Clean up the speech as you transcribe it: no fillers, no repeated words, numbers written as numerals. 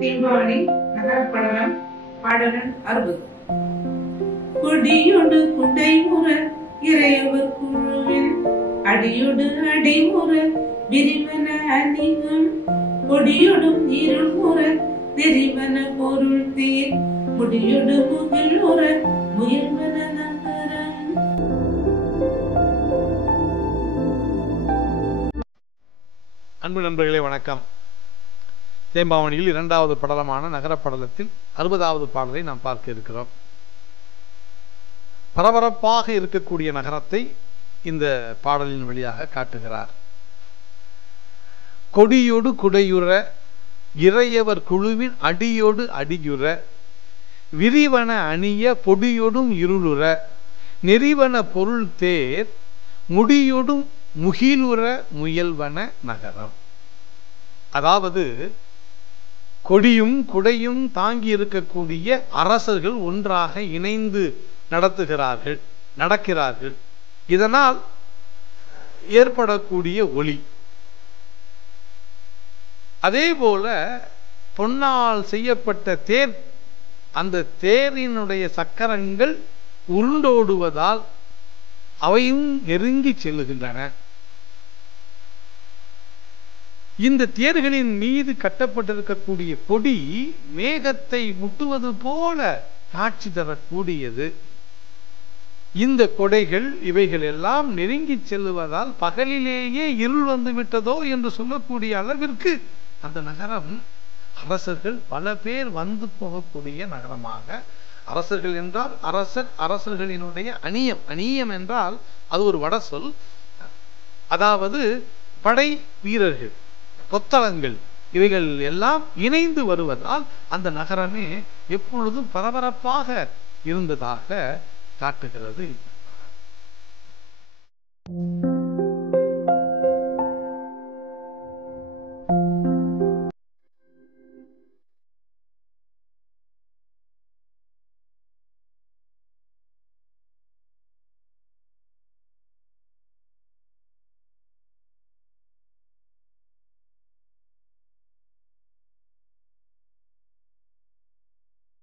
தீபாவளி நகரப்படலம் பாடலன் 60. கொடியொடு குடைமுற இறையவர் குழுவில் அடியொடு அடிமுற விரிவன அணிகம் கொடியொடும் இருள்முற தெரிவன பொருள் தேர் முடியொடு முகில் உற முயல்வன நகரம். அன்பு நண்பர்களே வணக்கம். தேம்பாவணியில் 2வது படலமான நகரப்படலத்தில் 60வது பாடலை நாம் பார்க்க இருக்கிறோம். பரபரப்பாக இருக்கக்கூடிய நகரத்தை இந்த பாடலின் வழியாக காட்டுகிறார். கொடியோடு குடையுற இறையவர் குழுவின் அடியோடு அடியுற விரிவன அணிய பொடியோடும் இருளுற நெறிவன பொருள் தேர் முடியோடும் முகிலுற முயல்வன நகரம். அதாவது கொடியும் குடையும் தாங்கி இருக்கக்கூடிய அரசர்கள் ஒன்றாக இணைந்து நடக்கிறார்கள். இதனால் ஏற்படக்கூடிய ஒளி, அதே போல பொன்னால் செய்யப்பட்ட தேர், அந்த தேரினுடைய சக்கரங்கள் உருண்டோடுவதால் அவையும் நெருங்கி செல்லுகின்றன. இந்த தேர்களின் மீது கட்டப்பட்டிருக்கக்கூடிய கொடி மேகத்தை முட்டுவது போல காட்சி தரக்கூடியது. இந்த கொடைகள் இவைகள் எல்லாம் நெருங்கி செல்லுவதால் பகலிலேயே இருள் வந்து விட்டதோ என்று சொல்லக்கூடிய அளவிற்கு அந்த நகரம் அரசர்கள் பல பேர் வந்து போகக்கூடிய நகரமாக, அரசர்கள் என்றால் அரசர்களினுடைய அணியம் என்றால் அது ஒரு வட சொல். அதாவது படை வீரர்கள், கொத்தளங்கள், இவைகள் எல்லாம் இணைந்து வருவதால் அந்த நகரமே எப்பொழுதும் பரபரப்பாக இருந்ததாக காட்டுகிறது.